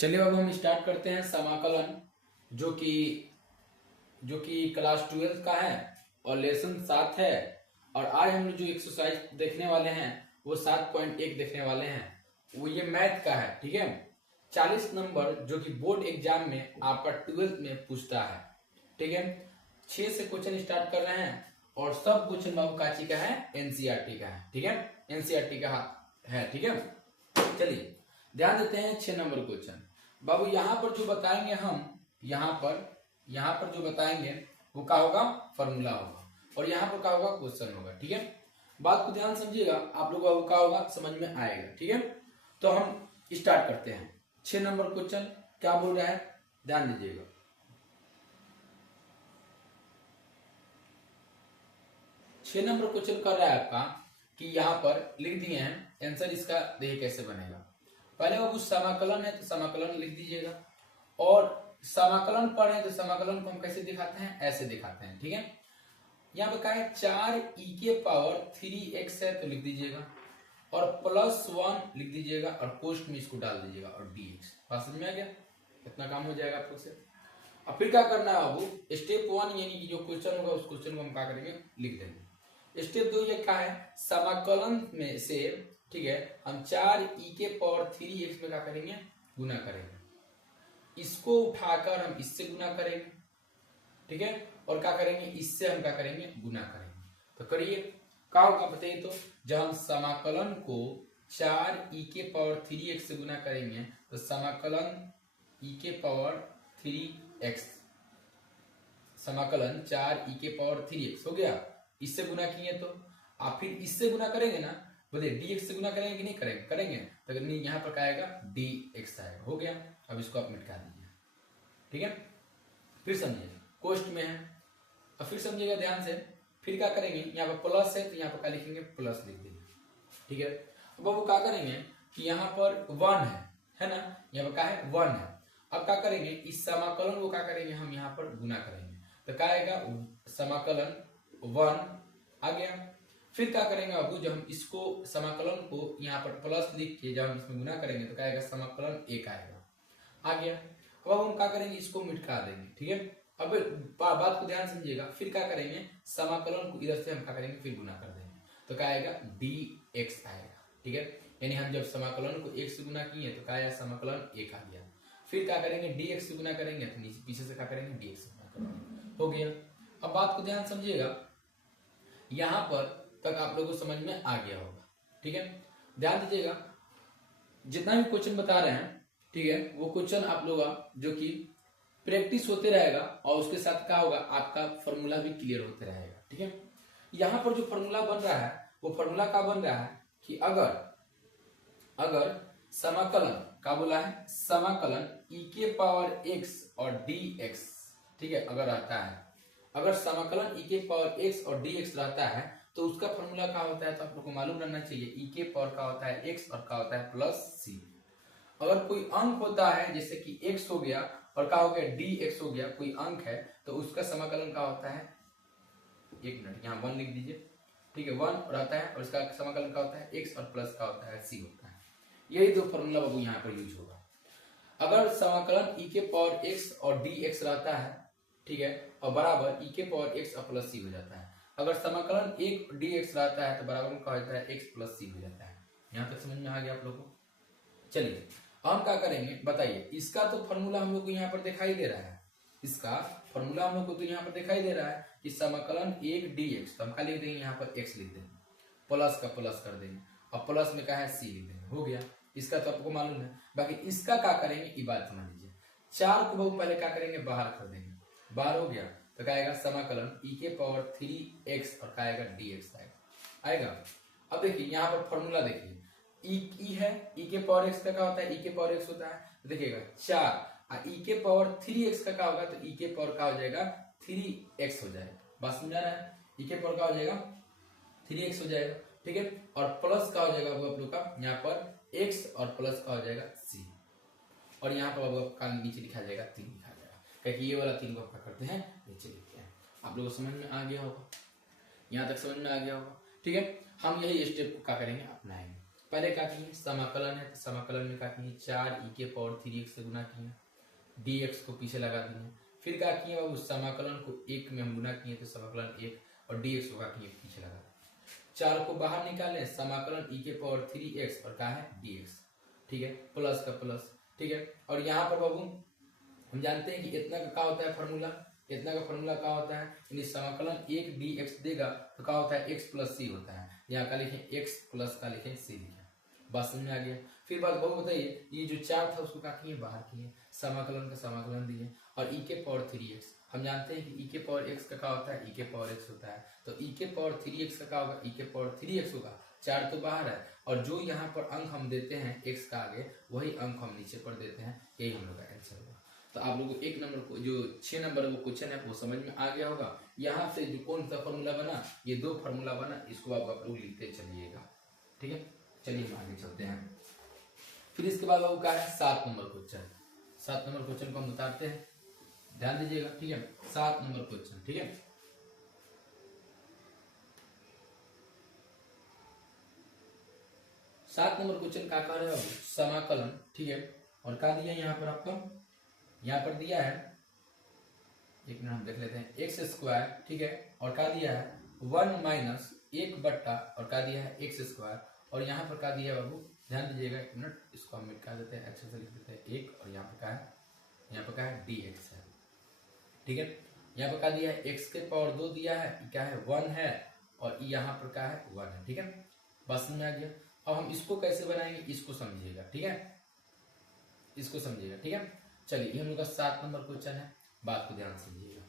चलिए अब हम स्टार्ट करते हैं समाकलन जो कि क्लास 12 का है और लेसन 7 है। और आज हम लोग जो एक्सरसाइज देखने वाले हैं वो 7.1 देखने वाले हैं। वो ये मैथ का है, ठीक है। 40 नंबर जो कि बोर्ड एग्जाम में आपका 12th में पूछता है, ठीक है। 6 से क्वेश्चन स्टार्ट कर रहे हैं और सब क्वेश्चन बाबू काची का है, एनसीईआरटी का है, ठीक है। एनसीईआरटी का है, ठीक है। चलिए ध्यान देते हैं 6 नंबर क्वेश्चन। बाबू यहाँ पर जो बताएंगे हम, यहाँ पर जो बताएंगे वो क्या होगा, फॉर्मूला होगा, और यहाँ पर क्या होगा, क्वेश्चन होगा, ठीक है। बात को ध्यान समझिएगा, आप लोगों को क्या होगा समझ में आएगा, ठीक है। तो हम स्टार्ट करते हैं। 6 नंबर क्वेश्चन क्या बोल रहा है, ध्यान दीजिएगा। छह नंबर क्वेश्चन कर रहा है आपका कि यहाँ पर लिख दिए हैं आंसर, इसका देखिए कैसे बनेगा। पहले वो कुछ समाकलन है तो समाकलन लिख दीजिएगा, और समाकलन पर है तो समाकलन को हम कैसे दिखाते हैं, ऐसे दिखाते हैं, ठीक है। यहाँ पे क्या है, 4e⁻³ है तो लिख दीजिएगा, और +1 लिख दीजिएगा, और कोष्ठ में इसको डाल दीजिएगा, और dx। बात समझ में आ गया, इतना काम हो जाएगा आप लोग से। अब फिर क्या करना है बाबू, स्टेप 1 यानी कि जो क्वेश्चन होगा उस क्वेश्चन को हम क्या करेंगे, लिख देंगे। स्टेप 2 ये क्या है, समाकलन में से, ठीक है, हम 4e⁻³ में क्या करेंगे, गुना करेंगे। इसको उठाकर हम इससे गुना करेंगे, ठीक है, और क्या करेंगे, इससे हम क्या करेंगे, गुना करेंगे। तो करिए क्या होगा बताइए। तो जब हम समाकलन को 4e⁻³ से गुना करेंगे तो समाकलन e⁻³ समाकलन 4e⁻³ हो गया। इससे गुना किए तो आप फिर इससे गुना करेंगे ना, बोलिए dx से गुना करेंगे कि नहीं करेंगे, करेंगे तो यहाँ पर क्या आएगा, dx आएगा, हो गया। अब इसको आप मिटा दीजिए, ठीक है। फिर समझिए कोष्ठ में है, अब फिर समझिएगा ध्यान से। फिर क्या करेंगे, यहाँ पर प्लस है तो यहाँ पर क्या लिखेंगे, प्लस लिख देंगे, ठीक है। अब वो क्या करेंगे कि यहाँ पर 1 है ना, यहाँ पर क्या है, 1 है। अब क्या करेंगे, इस समाकलन को क्या करेंगे, हम यहाँ पर गुना करेंगे, तो क्या आएगा, समाकलन 1 आ गया। फिर क्या करेंगे बाबू, जब हम इसको समाकलन को यहाँ पर प्लस लिख के जब हम इसमें गुना करेंगे तो क्या आएगा, समाकलन 1 आएगा, आ गया। अब हम क्या करेंगे, इसको मिटा देंगे, ठीक है। अब बात को ध्यान समझिएगा। फिर क्या करेंगे, समाकलन को इधर से हम क्या करेंगे, फिर गुना कर देंगे, तो क्या आएगा, dx आएगा, ठीक है। यानी हम जब समाकलन को 1 से गुना किए तो क्या आया, समाकलन 1 आ गया। फिर क्या करेंगे, dx से गुना करेंगे तो नीचे पीछे से क्या करेंगे, dx से गुना करेंगे, हो गया। अब बात को ध्यान समझिएगा, यहां पर तक आप लोगों को समझ में आ गया होगा, ठीक है। ध्यान दीजिएगा, जितना भी क्वेश्चन बता रहे हैं, ठीक है, वो क्वेश्चन आप लोग जो कि प्रैक्टिस होते रहेगा, और उसके साथ क्या होगा, आपका फॉर्मूला भी क्लियर होते रहेगा, ठीक है। यहाँ पर जो फॉर्मूला बन रहा है वो फॉर्मूला क्या बन रहा है कि अगर समाकलन क्या बोला है, समाकलन e⁻x और dx, ठीक है, अगर रहता है, अगर समाकलन e⁻x और dx रहता है तो उसका फॉर्मूला क्या होता है, तो आप लोग को मालूम रहना चाहिए, e का होता है x और क्या होता है, +c। अगर कोई अंक होता है जैसे कि x हो गया और क्या हो गया, dx हो गया, कोई अंक है तो उसका समाकलन क्या होता है, एक मिनट, यहाँ 1 लिख दीजिए, ठीक है, 1 रहता है, और इसका समाकलन क्या होता है, x और प्लस का होता है, c होता है। यही दो फॉर्मूला बाबू यहाँ पर यूज होगा। अगर समाकलन e⁻x और dx रहता है, ठीक है, और बराबर e⁻x और +c हो जाता है। अगर समाकलन 1 dx रहता है तो बराबर में क्या होता है, x + c हो जाता है। यहाँ तक समझ में आ गया आप लोगों को। चलिए हम क्या करेंगे बताइए, इसका तो फॉर्मूला हम लोग को यहाँ पर दिखाई दे रहा है, इसका फॉर्मूला हम लोग को तो यहाँ पर दिखाई दे रहा है कि समाकलन 1 dx, तो हम क्या लिख देंगे, यहाँ पर x लिख देंगे, प्लस का प्लस कर देंगे, और प्लस में क्या है, c लिख देंगे, हो गया। इसका तो आपको मालूम है। बाकी इसका क्या करेंगे, ये बात समझ लीजिए। 4 को बहुत पहले क्या करेंगे, बाहर कर देंगे, बाहर हो गया तो क्या आएगा, समाकलन e⁻³ और क्या आएगा, dx आएगा। अब देखिए यहाँ पर फॉर्मूला देखिए, ई है, e⁻x का क्या होता है, e⁻x होता है, तो देखिएगा 4 e⁻³ का क्या होगा, तो e क्या हो जाएगा, 3x हो जाएगा। बात समझ आ रहा है, e क्या हो जाएगा, 3x हो जाएगा, ठीक है। और प्लस का हो जाएगा वो आप लोग का, यहाँ पर x और प्लस का हो जाएगा c, और यहाँ पर आपका नीचे लिखा जाएगा 3 लिखा जाएगा, क्योंकि ये वाला 3 को क्या करते हैं, नीचे लिखते हैं। आप लोगों को समझ में आ गया होगा, यहाँ तक समझ में आ गया होगा, ठीक है। हम यही स्टेप को क्या करेंगे, अपनाएंगे। पहले क्या किए, समाकलन है तो समाकलन में क्या किए 4e⁻³ से गुना किए, dx को पीछे लगा दिए। फिर क्या किए बाबू, समाकलन को 1 में हम गुना किए तो समाकलन 1 और dx को क्या किए पीछे लगा। 4 को बाहर निकाले, समाकलन e⁻³ और क्या है dx, ठीक है, प्लस का प्लस, ठीक है। और यहाँ पर बाबू हम जानते हैं कि इतना का क्या होता है फॉर्मूला, इतना का फॉर्मूला क्या होता है, यानी समाकलन 1 dx देगा तो क्या होता है x प्लस c होता है। यहाँ का लिखें x प्लस का लिखें c लिखें, बात समझ में आ गया। फिर बात बहुत बताइए, ये जो 4 था उसको क्या किए बाहर किए, समाकलन का समाकलन दिए और e⁻³ हम जानते हैं कि e⁻x का क्या होता है e⁻x होता है, तो e⁻3x का क्या होगा e⁻3x होगा। 4 तो बाहर है और जो यहाँ पर अंक हम देते हैं x का आगे वही अंक हम नीचे पर देते हैं, यही हम लोग का आंसर होगा। तो आप लोगों को 1 नंबर को जो 6 नंबर वो क्वेश्चन है वो समझ में आ गया होगा। यहाँ से जो कौन सा फॉर्मूला बना, ये 2 फॉर्मूला बना, इसको आप लोग लिखते चलिएगा, ठीक है। चलिए हम आगे चलते हैं। फिर इसके बाद बाबू क्या है 7 नंबर क्वेश्चन, 7 नंबर क्वेश्चन को हम उतारते हैं, ध्यान दीजिएगा, ठीक है। 7 नंबर क्वेश्चन, ठीक है। 7 नंबर क्वेश्चन क्या कह रहे हो, समाकलन, ठीक है। और क्या दिया यहाँ पर आपका, यहाँ पर दिया है, एक मिनट हम देख लेते हैं, x², ठीक है। और क्या दिया है 1 - 1 बट्टा और क्या दिया है x²। और यहाँ पर क्या दिया बाबू, ध्यान दीजिएगा, एक मिनट, इसको हम मिटा देते हैं, अच्छे से लिख देते हैं 1 और यहाँ पर क्या है, यहाँ पर क्या है dx है, ठीक है। यहाँ पर क्या दिया है x⁻² दिया है, क्या है 1 है और यहाँ पर क्या है 1 है, ठीक है। बात समझ में आ गया। अब हम इसको कैसे बनाएंगे इसको समझिएगा, ठीक है, इसको समझिएगा, ठीक है। चलिए ये हम लोग का 7 नंबर क्वेश्चन है, बात को ध्यान समझिएगा।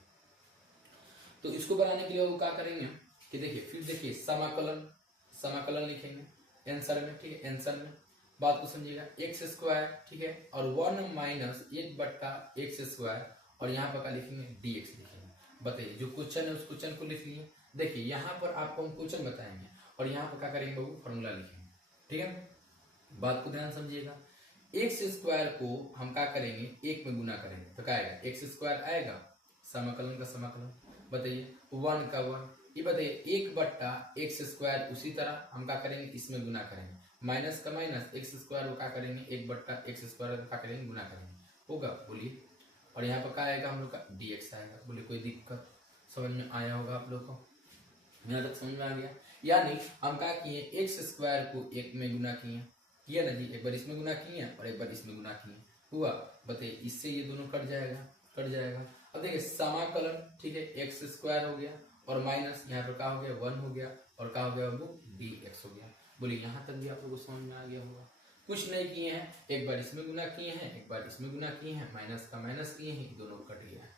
तो इसको बनाने के लिए वो क्या करेंगे कि देखिए, फिर देखिए समाकलन, समाकलन लिखेंगे आंसर में, ठीक है। आंसर में बात को समझिएगा, x², ठीक है, और 1 - 1 बट्टा x² और यहाँ पर क्या लिखेंगे dx लिखेंगे। बताइए जो क्वेश्चन है उस क्वेश्चन को लिख लिए। देखिए यहाँ पर आपको हम क्वेश्चन बताएंगे और यहाँ पर क्या करेंगे बाबू फॉर्मूला लिखेंगे, ठीक है। बात को ध्यान समझिएगा, x² को हम क्या करेंगे 1 में गुना करेंगे तो क्या आएगा x² आएगा, समाकलन का समाकलन, बताइए 1 का 1, ये बताइए 1 बट्टा x², उसी तरह हम क्या करेंगे इसमें गुना करेंगे, माइनस का माइनस x² को क्या करेंगे 1 बट्टा x² का क्या करेंगे गुना करेंगे, होगा बोलिए। और यहाँ पर क्या आएगा हम लोग का dx आएगा, बोलिए कोई दिक्कत, समझ में आया होगा आप लोग को, यहाँ तक समझ में आ गया। यानी हम क्या किए x² को 1 में गुना किया ना जी, एक बार इसमें गुना किए और एक बार इसमें गुना किए, हुआ। बताइए इससे ये दोनों कट जाएगा, कट जाएगा। अब देखिए समाकलन, ठीक है, x² हो गया और माइनस यहाँ पर क्या हो गया 1 हो गया और क्या हो गया वो dx हो गया। बोलिए यहाँ तक भी आप लोगों को समझ में आ गया होगा। कुछ नहीं किए हैं, एक बार इसमें गुना किए हैं, एक बार इसमें गुना किए हैं, माइनस का माइनस किए हैं, दोनों कट गया है।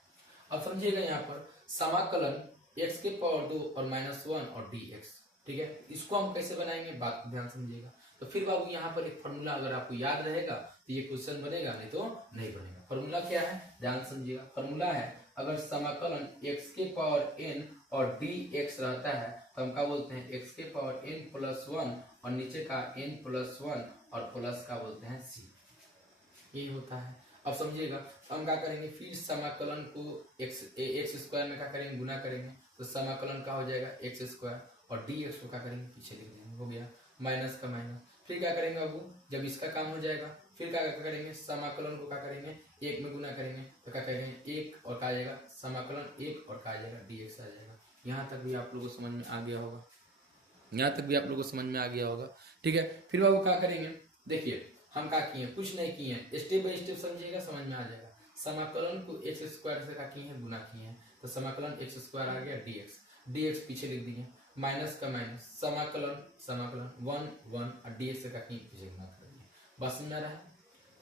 अब समझिएगा यहाँ पर समाकलन x⁻² और -1 और dx, ठीक है, इसको हम कैसे बनाएंगे बात को ध्यान समझिएगा। तो फिर बाबू यहाँ पर एक फॉर्मूला अगर आपको याद रहेगा तो ये क्वेश्चन बनेगा, नहीं तो नहीं बनेगा। फॉर्मूला क्या है ध्यान समझिएगा, फॉर्मूला है अगर समाकलन x⁻n और dx रहता है तो हम क्या बोलते हैं x⁻n+1 और नीचे का n+1 और प्लस का बोलते हैं c, यही होता है। अब समझिएगा हम क्या करेंगे, फिर समाकलन को x² में क्या करेंगे गुना करेंगे तो समाकलन का हो जाएगा x² और dx को क्या करेंगे पीछे लिख देंगे, हो गया माइनस का माइनस। फिर क्या करेंगे बाबू, जब इसका काम हो जाएगा फिर क्या करेंगे समाकलन को क्या करेंगे 1 में गुना करेंगे तो क्या करेंगे 1 और क्या आ जाएगा समाकलन 1 और क्या आ जाएगा dx आ जाएगा। यहाँ तक भी आप लोगों को समझ में आ गया होगा, यहाँ तक भी आप लोगों को समझ में आ गया होगा, ठीक है। फिर बाबू क्या करेंगे, देखिए हम क्या किए कुछ नहीं किए, स्टेप बाय स्टेप समझिएगा समझ में आ जाएगा। समाकलन को x² से क्या किए हैं गुना किए हैं तो समाकलन x² आ गया dx पीछे लिख दिए, माइनस का माइनस समाकलन समाकलन 1 1 और dx से क्या किए पीछे गुना कर दिए। बात समझ में आ रहा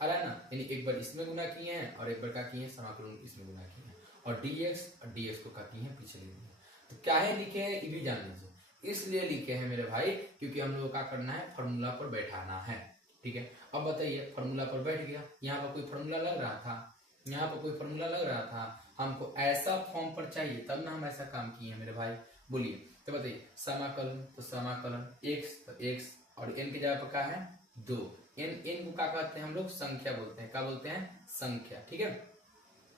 है ना, यानी एक बार इसमें गुना किए हैं और एक बार क्या किए हैं समाकलन इसमें गुना किए हैं और dx को क्या किए हैं पीछे लिख दिए। तो क्या है लिखे हैं ये भी जान लीजिए, इसलिए लिखे हैं मेरे भाई क्योंकि हम लोग क्या करना है फॉर्मूला पर बैठाना है, ठीक है। अब बताइए फॉर्मूला पर बैठ गया, यहाँ पर कोई फॉर्मूला लग रहा था, यहाँ पर कोई फॉर्मूला लग रहा था, हमको ऐसा फॉर्म पर चाहिए तब ना हम ऐसा काम किए मेरे भाई, बोलिए। तो बताइए समाकलन तो समाकलन x तो x और n की जगह पर क्या है 2, n को क्या कहते हैं हम लोग संख्या बोलते हैं, क्या बोलते हैं संख्या, ठीक है।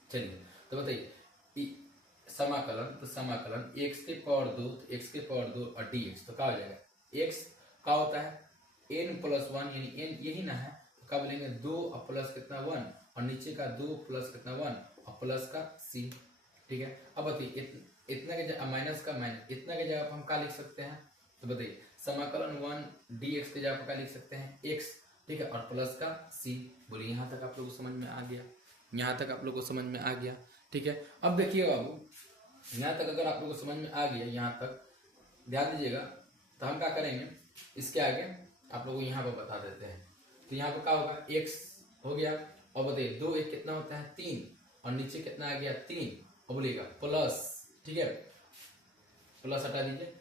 चलिए तो बताइए समाकलन तो समाकलन x⁻² तो x⁻² और dx तो क्या हो जाएगा x क्या होता है n प्लस वन यानी n यही ना है, तो क्या बोलेंगे 2 और प्लस कितना 1 और नीचे का 2 प्लस कितना 1 और प्लस का c। ठीक है, अब बताइए इतना के जगह माइनस का माइनस, इतना के जगह पर हम क्या लिख सकते हैं, तो बताइए समाकलन 1 dx के जगह पर क्या लिख सकते हैं x। ठीक है, और प्लस का c। बोलिए यहाँ तक आप लोगों को समझ में आ गया, यहाँ तक आप लोगों को समझ में आ गया। ठीक है, अब देखिए बाबू यहाँ तक अगर आप लोगों को समझ में आ गया, यहाँ तक ध्यान दीजिएगा, तो हम क्या करेंगे इसके आगे आप लोगों को यहाँ पर बता देते हैं। तो यहाँ पर क्या होगा x हो गया, और बताइए 2 1 कितना होता है 3 और नीचे कितना आ गया 3 और बोलिएगा प्लस। ठीक है, प्लस हटा दीजिए,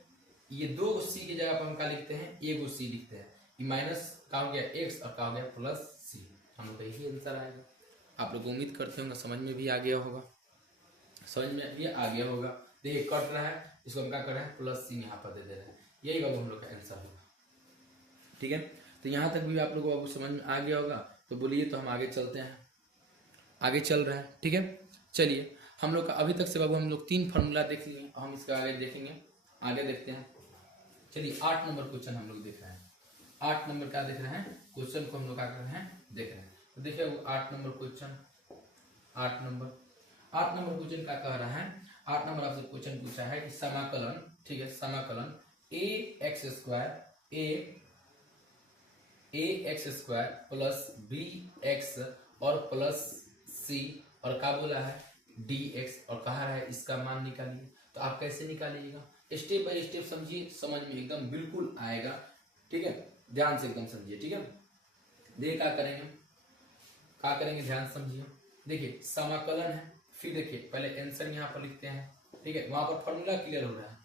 ये 2 c की जगह पर हम क्या लिखते हैं 1 c लिखते हैं, ये माइनस का हो गया x और का हो गया प्लस c। हम लोग का यही आंसर आएगा। आप लोग उम्मीद करते होंगे समझ में भी आ गया होगा, समझ में भी आ गया होगा। देखिए कट रहा है, इसको हम क्या कर रहे हैं प्लस c यहाँ पर दे दे रहे हैं, यही बाबू हम लोग का आंसर होगा। ठीक है, तो यहाँ तक भी आप लोगों को बाबू समझ में आ गया होगा। तो बोलिए तो हम आगे चलते हैं, आगे चल रहे हैं। ठीक है, चलिए हम लोग का अभी तक से बाबू हम लोग 3 फार्मूला देख लिए, हम इसका आगे देखेंगे, आगे देखते हैं। चलिए 8 नंबर क्वेश्चन हम लोग देख रहे हैं। 8 नंबर क्या देख रहे हैं, क्वेश्चन को हम लोग क्या कर रहे हैं देख रहे हैं। तो देखिए वो 8 नंबर क्वेश्चन, 8 नंबर क्वेश्चन क्या कह रहा है, 8 नंबर आपसे क्वेश्चन पूछा है कि समाकलन, ठीक है, समाकलन a x square plus B X और प्लस c और क्या बोला है dx और कहा है इसका मान निकालिए। तो आप कैसे निकालिएगा, स्टेप बाय स्टेप समझिए, समझ में एकदम बिल्कुल आएगा। ठीक है, ध्यान से एकदम समझिए। ठीक है, देखिए क्या करेंगे ध्यान समझिए। देखिए समाकलन है, फिर देखिए पहले आंसर यहाँ पर लिखते हैं। ठीक है, वहां पर फॉर्मूला क्लियर हो रहा है,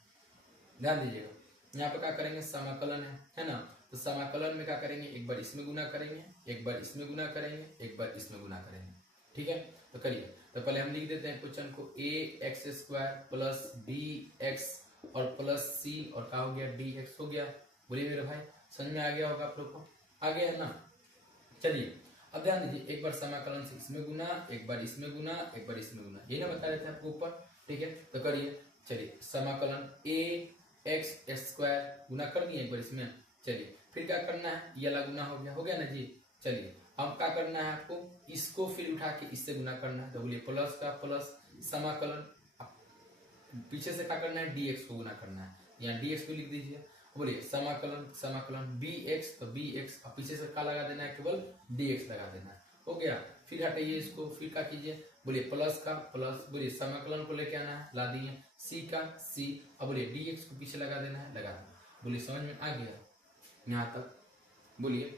ध्यान दीजिएगा। यहाँ पर क्या करेंगे समाकलन है ना, तो समाकलन में क्या करेंगे एक बार इसमें गुना करेंगे, एक बार इसमें गुना करेंगे, एक बार इसमें गुना करेंगे। ठीक है, तो करिए। तो पहले हम लिख देते हैं क्वेश्चन को a x square plus B X और प्लस c और क्या हो गया dx हो गया। बोलिए मेरे भाई समझ में आ गया होगा आप लोग को, आ गया है ना। चलिए अब ध्यान दीजिए, एक बार समाकलन से इसमें गुना, एक बार इसमें गुना, एक बार इसमें गुना, यही ना बता रहे थे आपको ऊपर। ठीक है, तो करिए। चलिए समाकलन a x स्क्वायर गुना कर दिए एक बार इसमें। चलिए फिर क्या करना है, ये वाला गुना हो गया ना जी। चलिए अब क्या करना है आपको, इसको फिर उठा के इससे गुना करना है। तो बोलिए प्लस का प्लस समाकलन, पीछे से क्या करना है dx को गुना करना है, यहाँ dx को लिख दीजिए। बोलिए समाकलन bx, तो bx और पीछे से क्या लगा देना है केवल dx लगा देना है, हो गया। फिर हटाइए इसको, फिर क्या कीजिए, बोलिए प्लस का प्लस, बोलिए समाकलन को लेके आना है, ला दिए c का c, अब बोलिए dx को पीछे लगा देना है, लगा। बोलिए समझ में आ गया यहाँ तक। बोलिए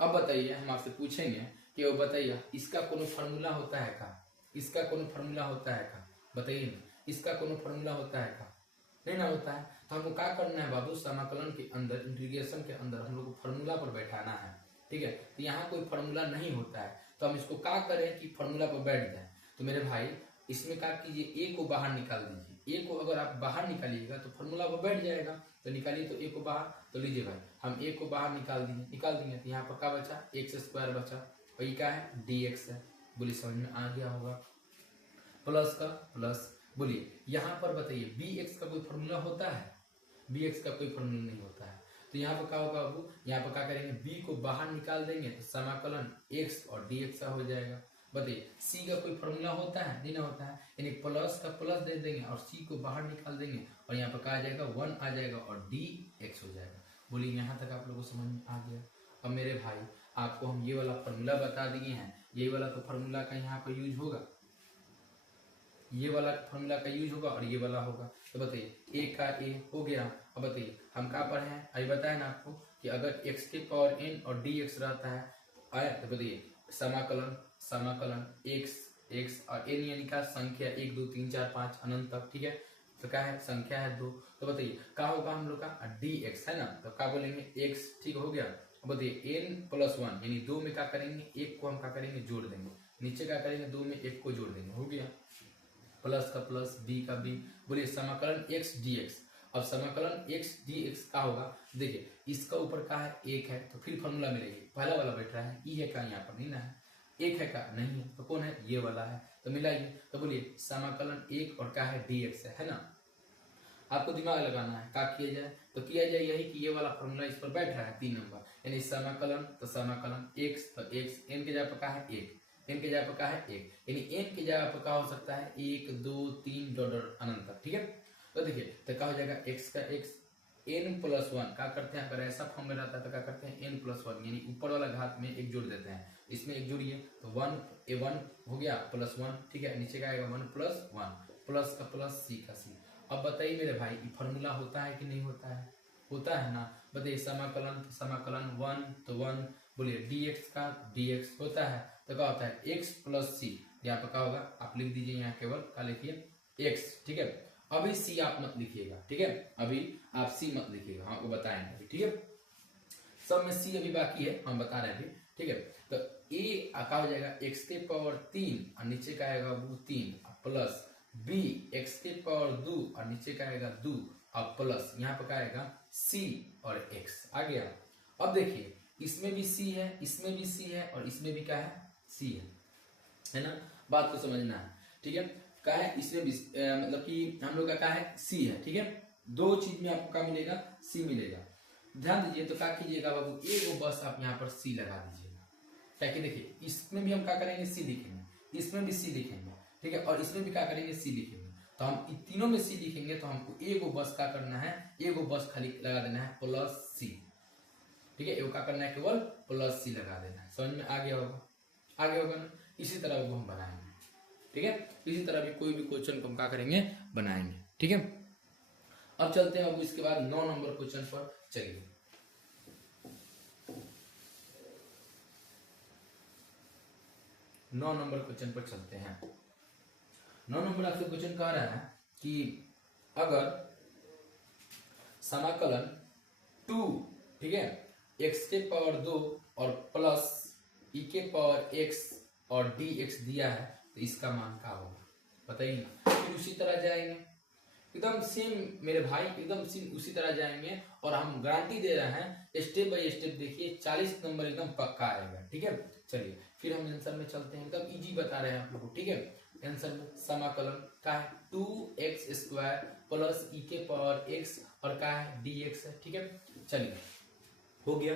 अब बताइए, हम आपसे पूछेंगे कि वो बताइए इसका कोनो फार्मूला होता है का, इसका कोनो फार्मूला होता है का, बताइए ना, इसका कोनो फार्मूला होता है का, नहीं ना होता है। तो हमको क्या करना है बाबू, समाकलन के अंदर इंटीग्रेशन के अंदर हम लोग को फार्मूला पर बैठाना है। ठीक है, तो यहाँ कोई फार्मूला नहीं होता है, तो हम इसको क्या करें कि फार्मूला पर बैठ जाए। तो मेरे भाई इसमें क्या कीजिए, ए को बाहर निकाल दीजिए, ए को अगर आप बाहर निकालिएगा तो फार्मूला पर बैठ जाएगा। तो निकालिए तो ए को बाहर, तो लीजिए भाई हम ए को बाहर निकाल देंगे, तो यहाँ पर क्या बचा एक्स स्क्वायर बचा, और ये क्या है dx है। बोलिए समझ में आ गया होगा, प्लस का प्लस। बोलिए यहाँ पर बताइए bx का कोई फॉर्मूला होता है, bx का कोई फॉर्मूला नहीं होता है। तो यहाँ पर क्या होगा बाबू, यहाँ पर क्या करेंगे b को बाहर निकाल देंगे तो समाकलन x और dx का हो जाएगा। बताइए c का कोई फॉर्मूला होता है, नहीं ना होता है, यानी प्लस का प्लस दे देंगे और c को बाहर निकाल देंगे और यहाँ पर क्या आ जाएगा 1 आ जाएगा और dx हो जाएगा। बोलिए यहाँ तक आप लोगों को समझ में आ गया। अब मेरे भाई आपको हम ये वाला फॉर्मूला बता दिए हैं, ये वाला तो फॉर्मूला का यहाँ पर यूज होगा, ये वाला फॉर्मूला का यूज होगा और ये वाला होगा। तो बताइए a का a हो गया। अब बताइए हम कहाँ पर हैं, अभी बताया ना आपको कि अगर x के पावर n और dx रहता है आया, तो बताइए समाकलन x और n यानी का संख्या 1 2 3 4 5 अनंत तक। ठीक है, तो क्या है संख्या है 2, तो बताइए क्या होगा हम लोग का dx है ना, तो क्या बोलेंगे x। ठीक हो गया। अब बताइए n प्लस 1 यानी 2 में क्या करेंगे, एक को हम क्या करेंगे जोड़ देंगे, नीचे क्या करेंगे 2 में एक को जोड़ देंगे, हो गया प्लस का प्लस b का b। बोलिए समाकलन x dx। अब समाकलन x dx का होगा, देखिए इसका ऊपर का है एक है तो फिर फॉर्मूला मिलेगी, पहला वाला बैठ रहा है ई है का, यहाँ पर नहीं ना है, एक है का नहीं है, तो कौन है ये वाला है, तो मिलाइए। तो बोलिए समाकलन 1 और क्या है dx है ना। आपको दिमाग लगाना है, क्या किया जाए, तो किया जाए यही कि ये वाला फॉर्मूला इस पर बैठ रहा है 3 नंबर, यानी समाकलन तो समाकलन x तो x, n के जगह पर क्या है 1, n के जगह पर क्या है 1, यानी n की जगह पर क्या हो सकता है 1 2 3 डॉट डॉट अनंत तक, ठीक है। तो देखिए तो क्या हो जाएगा x का x n प्लस 1, क्या करते हैं अगर ऐसा फॉर्म में रहता है तो क्या करते हैं n प्लस 1, यानी ऊपर वाला घात में एक जोड़ देते हैं, इसमें एक जोड़िए तो 1 हो गया प्लस 1, ठीक है, नीचे का आएगा 1 प्लस 1 प्लस का प्लस c का c। अब बताइए मेरे भाई ये फॉर्मूला होता है कि नहीं होता है, होता है ना, बताइए समाकलन तो समाकलन 1 तो 1, बोलिए dx का dx होता है तो क्या होता है x प्लस सी, यहाँ पर क्या होगा आप लिख दीजिए, यहाँ केवल क्या लिखिए x, ठीक है। अभी c आप मत लिखिएगा, ठीक है, अभी आप c मत लिखिएगा, हम आपको बताएंगे अभी, ठीक है, सब में c अभी बाकी है, हम बता रहे हैं अभी, ठीक है। तो a क्या हो जाएगा x के पावर 3 और नीचे का आएगा वो 3 प्लस b x के पावर 2 और नीचे का आएगा 2 और प्लस यहाँ पर क्या आएगा c और x आ गया। अब देखिए इसमें भी c है, इसमें भी c है और इसमें भी क्या है c है ना, बात को समझना है, ठीक है। क्या है इसमें भी मतलब कि हम लोग का क्या है c है, ठीक है, दो चीज में आपको क्या मिलेगा c मिलेगा। ध्यान दीजिए तो क्या कीजिएगा बाबू, एक बस आप यहाँ पर c लगा दीजिएगा, क्या कि देखिए इसमें भी हम क्या करेंगे c लिखेंगे, इसमें भी c लिखेंगे, ठीक है, और इसमें भी क्या करेंगे c लिखेंगे, तो हम इन तीनों में c लिखेंगे तो हमको एगो बस क्या करना है, एगो बस खाली लगा देना है प्लस c, ठीक है, एगो क्या करना है केवल प्लस c लगा देना है, समझ में आ गया होगा, आ गया होगा ना। इसी तरह वो हम बनाएंगे, ठीक है, इसी तरह भी कोई भी क्वेश्चन को हम क्या करेंगे बनाएंगे, ठीक है। अब चलते हैं अब इसके बाद 9 नंबर क्वेश्चन पर, चलिए 9 नंबर क्वेश्चन पर चलते हैं। 9 नंबर आपसे क्वेश्चन कह रहा है कि अगर समाकलन 2, ठीक है, x के पावर 2 और प्लस e के पावर x और dx दिया है तो इसका मान क्या होगा, बताइए ना। फिर उसी तरह जाएंगे एकदम सेम मेरे भाई, एकदम सेम उसी तरह जाएंगे और हम गारंटी दे रहे हैं स्टेप बाय स्टेप, देखिए 40 नंबर एकदम पक्का आएगा, ठीक है। चलिए फिर हम आंसर में चलते हैं, एकदम इजी बता रहे हैं आप लोग को, ठीक है। आंसर में समाकलन का है 2x स्क्वायर प्लस e के पावर x और का है dx है, ठीक है। चलिए हो गया।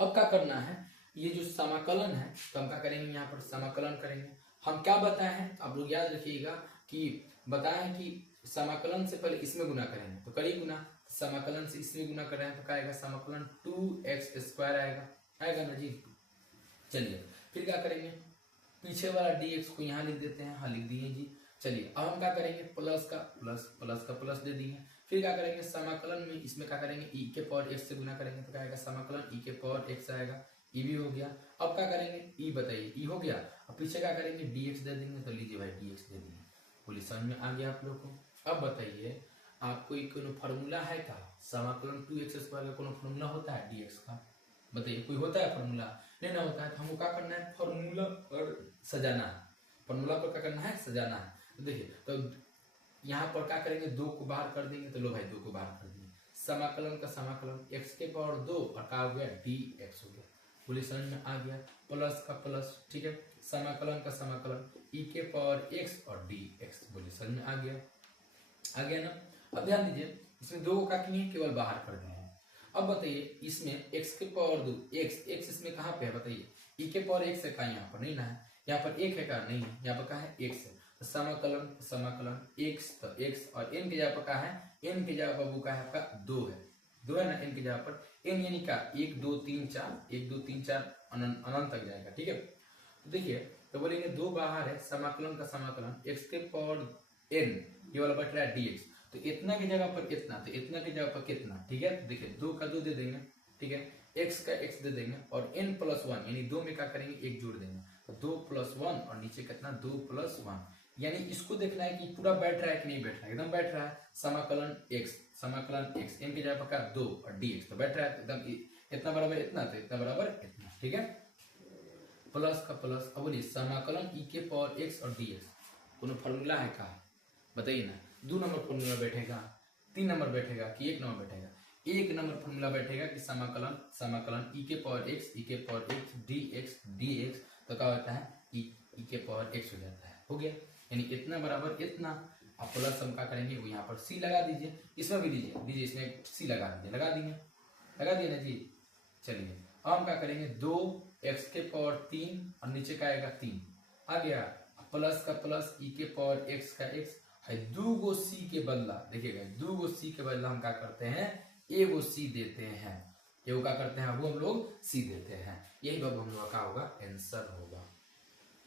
अब क्या करना है, ये जो समाकलन है तो हम क्या करेंगे, यहाँ पर समाकलन करेंगे। हम क्या बताए हैं आप लोग याद रखिएगा कि बताए हैं कि समाकलन से पहले इसमें गुना करेंगे, तो करिए गुना, समाकलन से इसमें गुना कर रहे हैं तो क्या आएगा समाकलन 2x स्क्वायर आएगा, आएगा ना जी। चलिए फिर क्या करेंगे, पीछे वाला dx को यहाँ लिख देते हैं, हाँ लिख दिए जी। चलिए अब हम क्या करेंगे, प्लस का प्लस दे देंगे। फिर क्या करेंगे समाकलन में इसमें क्या करेंगे e के पावर x से गुना करेंगे तो क्या आएगा समाकलन e के पावर x आएगा, e भी हो गया। अब क्या करेंगे e बताइए, e हो गया, अब पीछे क्या करेंगे dx दे देंगे, तो लीजिए भाई dx दे दिए, बोलिए समझ में आ गया आप लोग को। अब बताइए आपको कोनो फार्मूला है क्या, समाकलन 2x स्क्वायर का कोनो फार्मूला होता है dx का, बताइए कोई होता है फार्मूला, नहीं ना होता है। तो हमको क्या करना है, फार्मूला पर सजाना है, फार्मूला पर क्या करना है सजाना है। तो देखिए तो यहाँ पर क्या करेंगे, 2 को बाहर कर देंगे, तो लो भाई 2 को बाहर कर देंगे, समाकलन का समाकलन x के पावर 2 और क्या हो गया dx हो गया, बोलिए समझ में आ गया। प्लस का प्लस, ठीक है, समाकलन का समाकलन e के पावर x और dx, बोलिए समझ में आ गया, आ गया ना। अब ध्यान दीजिए इसमें 2 को क्या किए केवल बाहर कर दिए हैं। अब बताइए इसमें x के पावर 2, x इसमें कहाँ पे है बताइए, e के पावर x है का यहाँ पर नहीं ना है, यहाँ पर 1 है का नहीं है, यहाँ पर क्या है x है, तो समाकलन x तो x और n के जगह पर क्या है, n के जगह पर वो क्या है आपका 2 है, 2 है ना, n की जगह पर n यानी का 1 2 3 4 1 2 3 4 अनंत तक जाएगा, ठीक है। तो देखिए तो बोलेंगे 2 बाहर है, समाकलन का समाकलन x के पावर n ये वाला बच रहा है dx, तो इतना की जगह पर इतना, तो इतना की जगह पर कितना, ठीक है। तो देखिए 2 का 2 दे देंगे, ठीक है, x का x दे देंगे और n प्लस 1 यानी 2 में क्या करेंगे 1 जोड़ देंगे, तो 2 प्लस 1 और नीचे कितना 2 प्लस 1, यानी इसको देखना है कि पूरा बैठ रहा है कि नहीं बैठ रहा है, एकदम बैठ रहा है। समाकलन x n की जगह पर क्या 2 और dx तो बैठ रहा है, तो एकदम इतना बराबर इतना, तो इतना बराबर इतना, ठीक है, प्लस का प्लस। अब बोलिए समाकलन e के पावर x और dx कोनो फॉर्मूला है का, बताइए ना। 2 नंबर फॉर्मूला बैठेगा, 3 नंबर बैठेगा कि 1 नंबर बैठेगा, 1 नंबर फॉर्मूला बैठेगा कि समाकलन e के पावर x dx, तो क्या होता है e के पावर x हो जाता है, हो गया, यानी इतना बराबर इतना, अब प्लस हम क्या करेंगे, वो यहाँ पर सी लगा दीजिए, इसमें भी दीजिए, इसमें सी लगा दीजिए, लगा दिए ना जी। चलिए अब हम क्या करेंगे, 2x के पावर 3 और नीचे का आएगा 3 आ गया, प्लस का प्लस e के पावर x का x है, 2 गो c के बदला, देखिएगा 2 गो c के बदला हम क्या करते हैं, एगो c देते हैं, एगो क्या करते हैं, वो हम लोग c देते हैं। यही बाबू हम लोग का होगा आंसर होगा।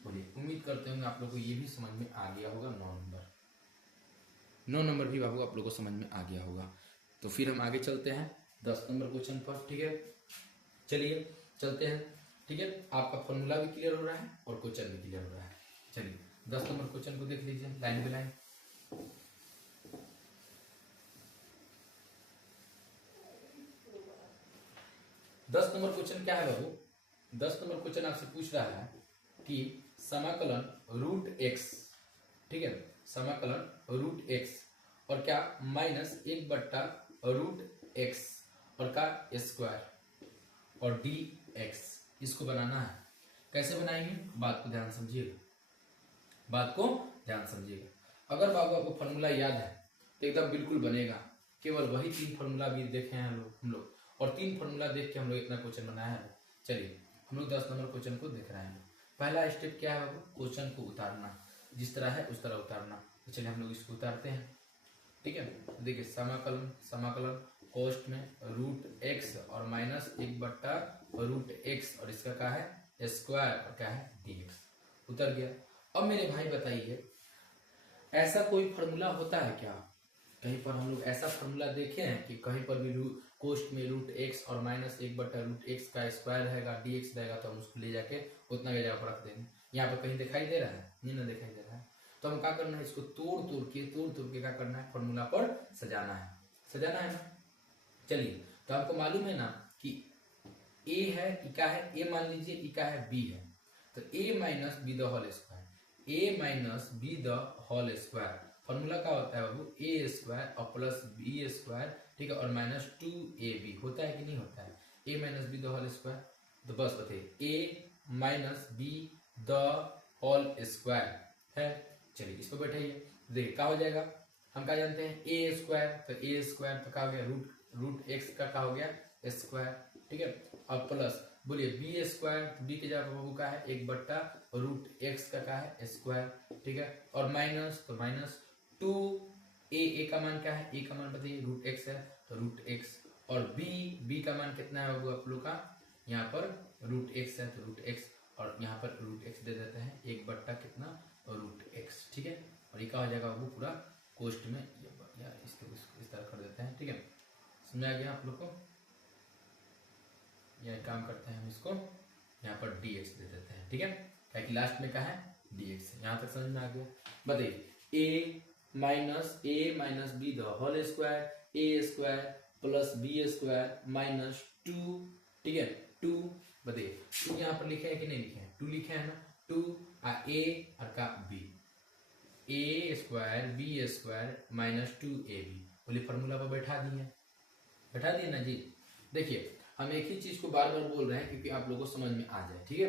बोलिए, उम्मीद करते होंगे आप लोग को ये भी समझ में आ गया होगा। 9 नंबर भी बाबू आप लोग को समझ में आ गया होगा। तो फिर हम आगे चलते हैं 10 नंबर क्वेश्चन पर, ठीक है। चलिए चलते हैं, ठीक है। आपका फॉर्मूला भी क्लियर हो रहा है और क्वेश्चन भी क्लियर हो रहा है। चलिए 10 नंबर क्वेश्चन को देख लीजिए लाइन बाय लाइन। दस नंबर क्वेश्चन क्या है बाबू, 10 नंबर क्वेश्चन आपसे पूछ रहा है कि समाकलन रूट एक्स, ठीक है, समाकलन रूट एक्स और क्या माइनस 1/√x और का स्क्वायर और dx, इसको बनाना है। कैसे बनाएंगे, बात को ध्यान समझिएगा, बात को ध्यान समझिएगा। अगर बाबू आपको फॉर्मूला याद है तो एकदम बिल्कुल बनेगा, केवल वही 3 फॉर्मूला भी देखे हैं हम लोग और 3 फॉर्मूला देख के हम लोग इतना क्वेश्चन बनाया है। चलिए हम लोग 10 नंबर क्वेश्चन को देख रहे हैं। पहला स्टेप क्या है बाबू, क्वेश्चन को उतारना, जिस तरह है उस तरह उतारना। तो चलिए हम लोग इसको उतारते हैं, ठीक है। देखिए समाकलन कोष्ट में √x और माइनस 1/√x और इसका क्या है स्क्वायर और क्या है dx, उतर गया। अब मेरे भाई बताइए, ऐसा कोई फॉर्मूला होता है क्या, कहीं पर हम लोग ऐसा फॉर्मूला देखे हैं कि कहीं पर भी कोष्ट में √x और माइनस 1/√x का स्क्वायर रहेगा, dx रहेगा, तो हम उसको ले जाके उतना की जगह पर रख देंगे। यहाँ पर कहीं दिखाई दे रहा है, नहीं ना दिखाई दे रहा है। तो हम क्या करना है, इसको तोड़ के क्या करना है, फॉर्मूला पर सजाना है ना। चलिए तो आपको मालूम है ना कि a है, ई का है a, मान लीजिए ई का है b है, तो a minus B the whole square, a minus B the whole square formula क्या होता है बाबू, a स्क्वायर और प्लस बी स्क्वायर, ठीक है, और माइनस 2ab होता है कि नहीं होता है, a minus B the whole square. तो बस बताइए a minus B the whole square है। चलिए इसको बैठाइए, देखिए क्या हो जाएगा, हम क्या जानते हैं a स्क्वायर, तो a स्क्वायर तो क्या हो गया रूट x का क्या हो गया स्क्वायर, ठीक है। अब प्लस बोलिए बी स्क्वायर, बी के जगह बाबू का है 1/√x का क्या है स्क्वायर, ठीक है, और माइनस तो माइनस 2a का मान क्या है, a का मान बताइए √x है तो √x, और b का मान कितना है बाबू आप लोग का, यहाँ पर √x है तो √x, और यहाँ पर √x दे देते हैं 1/ कितना √x, ठीक है। और ये क्या हो जाएगा बाबू पूरा कोष्ट में, या इसको इस तरह कर देते हैं, ठीक है। समझ आ गया आप लोग को, यह काम करते हैं हम इसको यहाँ पर dx दे देते हैं, ठीक है, क्या कि लास्ट में क्या है dx, यहाँ तक समझ में आ गया। बताइए a minus B the whole square, a square plus B square minus 2, ठीक है 2, बताइए 2 यहाँ पर लिखे हैं कि नहीं लिखे हैं, 2 लिखे हैं ना, 2 a और का b, a square B square minus 2ab, बोलिए फॉर्मूला पर बैठा दिए ना जी। देखिए हम एक ही चीज को बार बार बोल रहे हैं क्योंकि आप लोगों को समझ में आ जाए, ठीक है,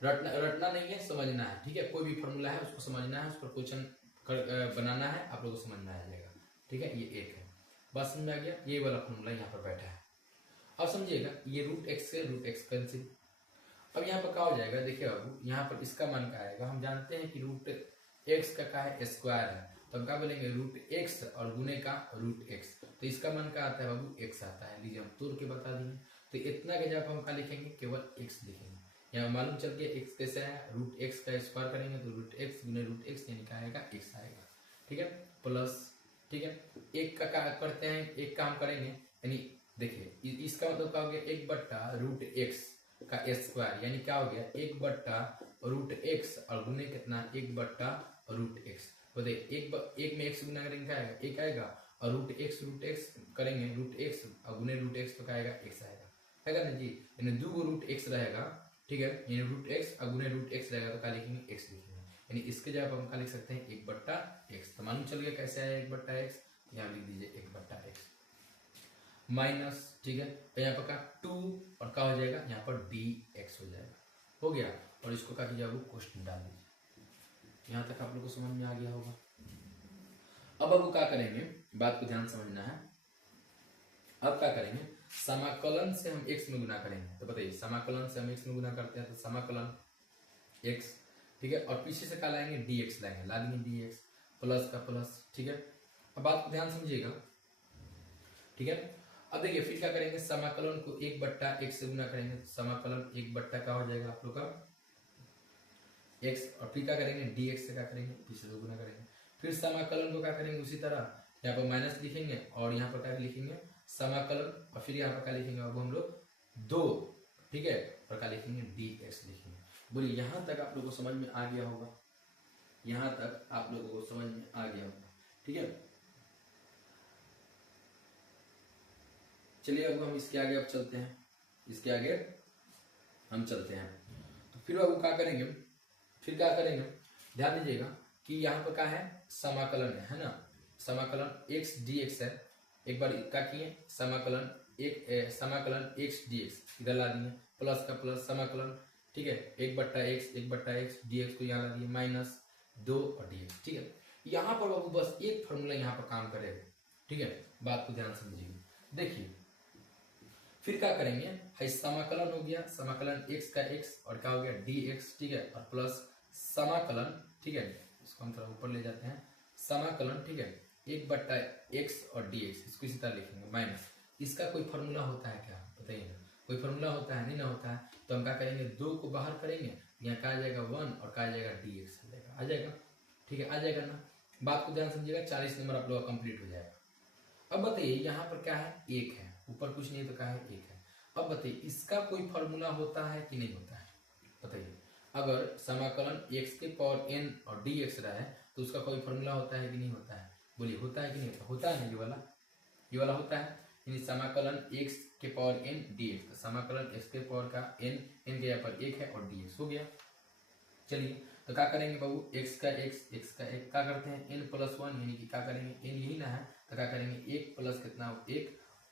रटना नहीं है, समझना है, ठीक है। कोई भी फॉर्मूला है उसको समझना है, उस पर क्वेश्चन बनाना है, आप लोगों को समझ में आ जाएगा, ठीक है। ये एक है, बात समझ में आ गया, ये वाला फॉर्मूला यहाँ पर बैठा है। अब समझिएगा ये √x से √x कैंसिल, अब यहाँ पर क्या हो जाएगा, देखिए बाबू यहाँ पर इसका मान क्या आएगा, हम जानते हैं कि √x का क्या है स्क्वायर है, तो हम क्या बोलेंगे √x और गुने का √x, तो इसका मान क्या आता है बाबू x आता है, लीजिए हम तोड़ के बता दिए। तो इतना के जब हम क्या लिखेंगे, केवल x लिखेंगे, यहाँ मालूम चल गया x कैसे है, √x का स्क्वायर करेंगे तो √x गुने √x यानी क्या आएगा x आएगा, ठीक है, प्लस, ठीक है, एक का करते हैं, एक काम करेंगे, यानी देखिए इसका मतलब क्या हो गया 1/√x का स्क्वायर, यानी क्या हो गया 1/√x और गुने कितना 1/√x, बताइए एक में x गुना करेंगे क्या आएगा, एक आएगा, और √x करेंगे √x और गुने √x तो क्या आएगा x आएगा ना जी, यानी 2 √x रहेगा, ठीक है, यानी √x और गुने √x रहेगा तो क्या लिखेंगे x लिखेंगे, यानी इसके जगह हम क्या लिख सकते हैं 1/x, तो मालूम चल गया कैसे आया 1/x, यहाँ लिख दीजिए 1/x माइनस, ठीक है, तो यहाँ पर क्या 2 और क्या हो जाएगा यहाँ पर dx हो जाएगा, हो गया, और इसको क्या कीजिए वो क्वेश्चन डाल दीजिए। यहाँ तक आप लोग को समझ में आ गया होगा। अब बाबू क्या करेंगे, बात को ध्यान समझना है। अब क्या करेंगे, समाकलन से हम x में गुना करेंगे। तो बताइए समाकलन से हम x में गुना करते हैं तो समाकलन x, ठीक है, और पीछे से क्या लाएंगे, dx लाएंगे, ला देंगे dx, प्लस का प्लस, ठीक है। अब बात को ध्यान समझिएगा, ठीक है। अब देखिए फिर क्या करेंगे, समाकलन को 1/x से गुना करेंगे तो समाकलन 1/ क्या हो जाएगा आप लोग का x, और फिर क्या करेंगे dx से क्या करेंगे, पीछे से गुना करेंगे। फिर समाकलन को क्या करेंगे, उसी तरह यहाँ पर माइनस लिखेंगे और यहाँ पर क्या लिखेंगे समाकलन, और फिर यहाँ पर क्या लिखेंगे अब हम लोग 2, ठीक है, और क्या लिखेंगे dx लिखेंगे। बोलिए यहाँ तक आप लोगों को समझ में आ गया होगा, यहाँ तक आप लोगों को समझ में आ गया होगा, ठीक है। चलिए अब हम इसके आगे अब चलते हैं, इसके आगे हम चलते हैं। तो फिर अब क्या करेंगे, फिर क्या करेंगे, ध्यान दीजिएगा कि यहाँ पर क्या है समाकलन है ना, समाकलन x dx है। एक बार क्या किए समाकलन समाकलन x dx इधर ला दिए, प्लस का प्लस समाकलन, ठीक है, 1/x dx को यहाँ ला दिए, -2 और dx, ठीक है। यहाँ पर बाबू बस एक फॉर्मूला यहाँ पर काम करेगा, ठीक है, बात को ध्यान समझिए। देखिए फिर क्या करेंगे, है समाकलन हो गया, समाकलन x का x और क्या हो गया dx, ठीक है, और प्लस समाकलन, ठीक है, इसको हम थोड़ा ऊपर ले जाते हैं, समाकलन, ठीक है, 1/x और dx, इसको इसी तरह लिखेंगे माइनस। इसका कोई फॉर्मूला होता है क्या बताइए ना, कोई फॉर्मूला होता है नहीं ना होता है, तो हम क्या करेंगे 2 को बाहर करेंगे, यहाँ क्या आ जाएगा 1 और क्या आ जाएगा dx आ जाएगा, ठीक है, आ जाएगा ना। बात को ध्यान समझिएगा, 40 नंबर आप लोग का कंप्लीट हो जाएगा। अब बताइए यहाँ पर क्या है, 1 है, ऊपर कुछ नहीं तो क्या है 1 है। अब बताइए इसका कोई फॉर्मूला होता है कि नहीं होता है, बताइए। अगर समाकलन x के पावर n और dx रहा है तो उसका कोई फॉर्मूला होता है कि नहीं होता है, बोलिए होता है कि नहीं होता, होता है ना, ये वाला होता है, यानी समाकलन x के पावर n dx, तो समाकलन x के पावर का n के यहाँ पर 1 है और dx हो गया। चलिए तो क्या करेंगे बाबू, x का x का 1 क्या करते हैं n+1, यानी कि क्या करेंगे n यही ना है तो क्या करेंगे 1 प्लस कितना 1,